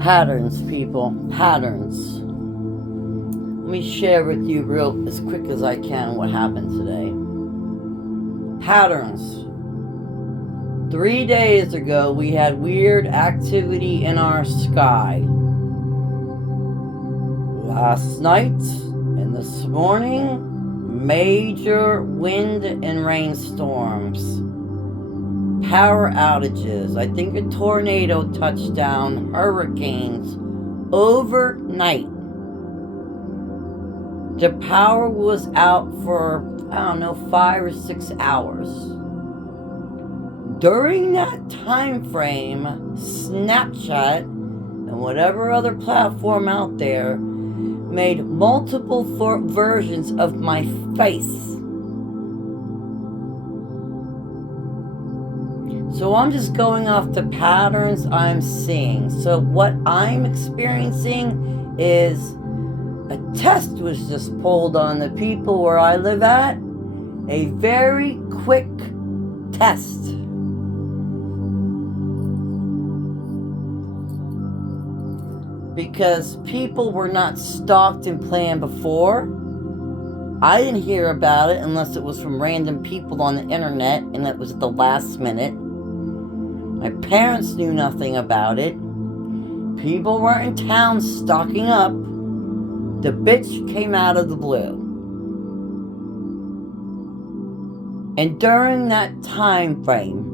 Patterns, people. Patterns. Let me share with you real as quick as I can what happened today. Patterns. 3 days ago, we had weird activity in our sky. Last night and this morning, major wind and rainstorms. Power outages. I think a tornado touched down, hurricanes overnight. The power was out for, 5 or 6 hours. During that time frame, Snapchat and whatever other platform out there made multiple versions of my face. So I'm just going off the patterns I'm seeing. So what I'm experiencing is a test was just pulled on the people where I live at. A very quick test. Because people were not stalked and planned before. I didn't hear about it unless it was from random people on the internet, and it was at the last minute. My parents knew nothing about it. People weren't in town stocking up. The bitch came out of the blue. And during that time frame,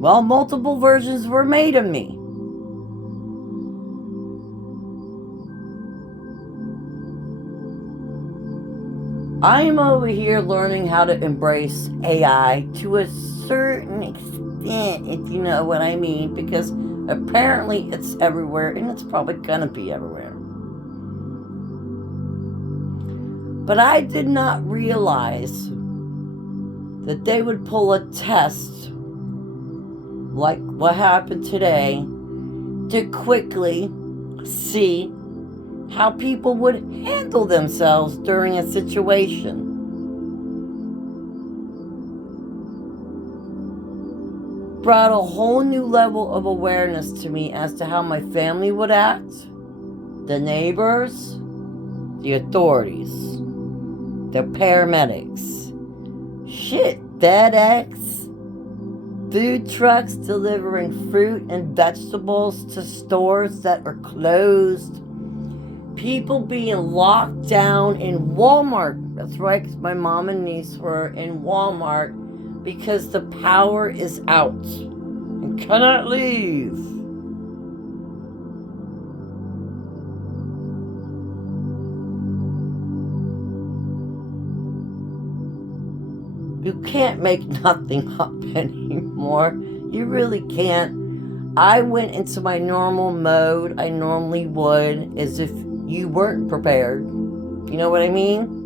well, multiple versions were made of me. I am over here learning how to embrace AI to a certain extent, if you know what I mean, because apparently it's everywhere, and it's probably gonna be everywhere. But I did not realize that they would pull a test like what happened today to quickly see how people would handle themselves during a situation. Brought a whole new level of awareness to me as to how my family would act, the neighbors, the authorities, the paramedics, shit, FedEx, food trucks delivering fruit and vegetables to stores that are closed, people being locked down in Walmart. That's right, because my mom and niece were in Walmart because the power is out and cannot leave. You can't make nothing up anymore. You really can't. I went into my normal mode I normally would, as if you weren't prepared. You know what I mean?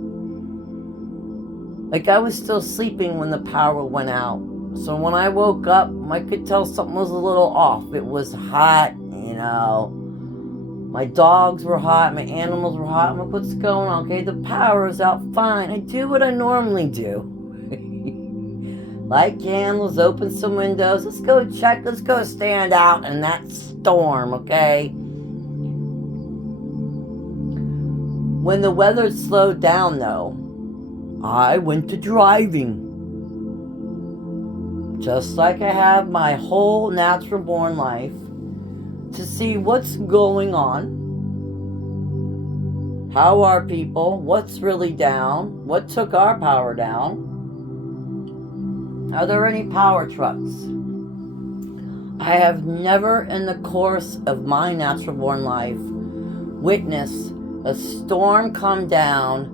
Like, I was still sleeping when the power went out. So when I woke up, I could tell something was a little off. It was hot, My dogs were hot, my animals were hot. I'm like, what's going on? Okay, the power is out, fine. I do what I normally do. Light candles, open some windows. Let's go check, let's go stand out in that storm, okay? When the weather slowed down, though, I went to driving. Just like I have my whole natural born life, to see what's going on. How are people? What's really down? What took our power down? Are there any power trucks? I have never in the course of my natural born life witnessed a storm come down,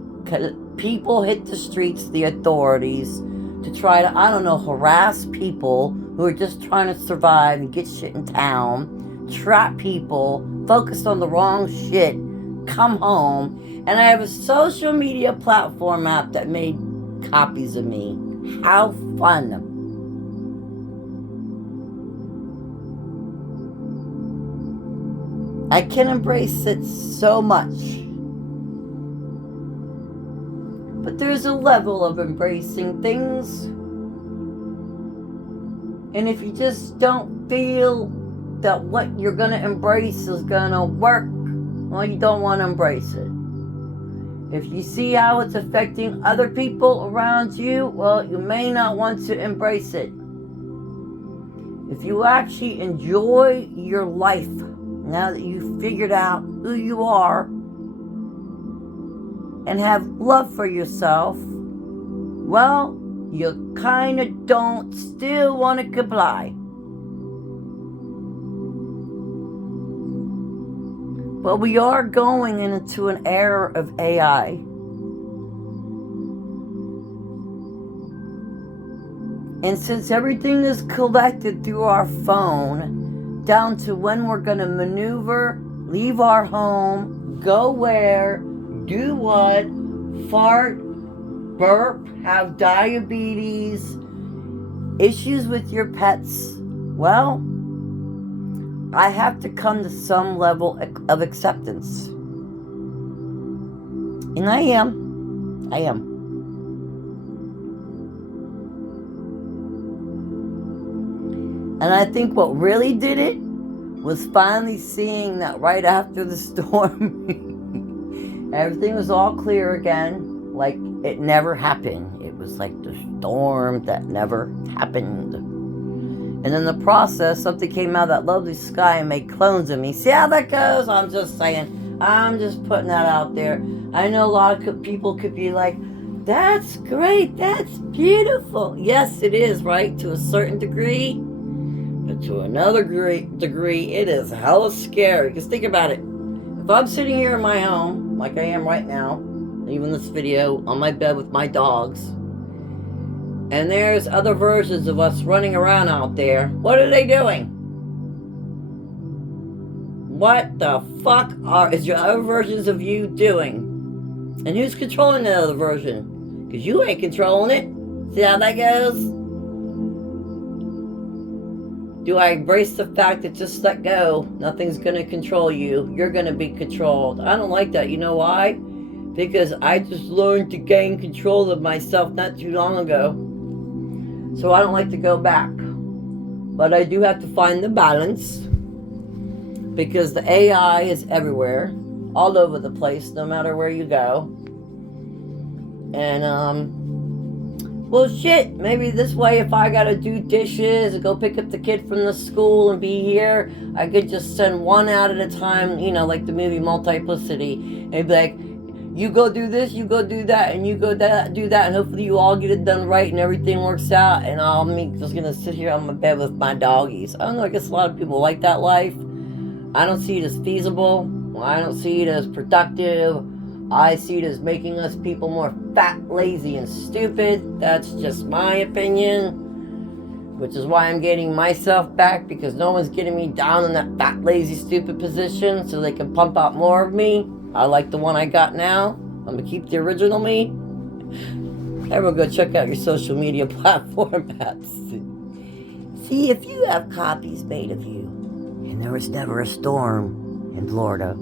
people hit the streets, the authorities, to try to, harass people who are just trying to survive and get shit in town, trap people, focused on the wrong shit, come home, and I have a social media platform app that made copies of me. How fun. I can embrace it so much. But there's a level of embracing things And if you just don't feel that what you're going to embrace is going to work, well, you don't want to embrace it. If you see how it's affecting other people around you, well, you may not want to embrace it. If you actually enjoy your life, now that you've figured out who you are, and have love for yourself, well, you kind of don't still want to comply. But we are going into an era of AI. And since everything is collected through our phone, down to when we're going to maneuver, leave our home, go where, do what, fart, burp, have diabetes, issues with your pets, well, I have to come to some level of acceptance. And I am. And I think what really did it was finally seeing that right after the storm, everything was all clear again, like it never happened. It was like the storm that never happened. And in the process, something came out of that lovely sky and made clones of me. See how that goes? I'm just saying. I'm just putting that out there. I know a lot of people could be like, that's great. That's beautiful. Yes, it is, right? To a certain degree. But to another degree, it is hella scary. Because think about it. If I'm sitting here in my home, like I am right now, even this video, on my bed with my dogs, and there's other versions of us running around out there, what are they doing? What the fuck is your other versions of you doing? And who's controlling the other version? Because you ain't controlling it. See how that goes? Do I embrace the fact that just let go? Nothing's going to control you. You're going to be controlled. I don't like that. You know why? Because I just learned to gain control of myself not too long ago. So I don't like to go back. But I do have to find the balance. Because the AI is everywhere. All over the place, no matter where you go. And, well, shit, maybe this way if I gotta do dishes and go pick up the kid from the school and be here, I could just send one out at a time, you know, like the movie Multiplicity, and be like, you go do this, you go do that, and you go do that, and hopefully you all get it done right and everything works out, and I'm just gonna sit here on my bed with my doggies. I don't know, I guess a lot of people like that life. I don't see it as feasible. I don't see it as productive. I see it as making us people more fat, lazy, and stupid. That's just my opinion. Which is why I'm getting myself back, because no one's getting me down in that fat, lazy, stupid position so they can pump out more of me. I like the one I got now. I'm going to keep the original me. Everyone go check out your social media platforms. See if you have copies made of you. And there was never a storm in Florida.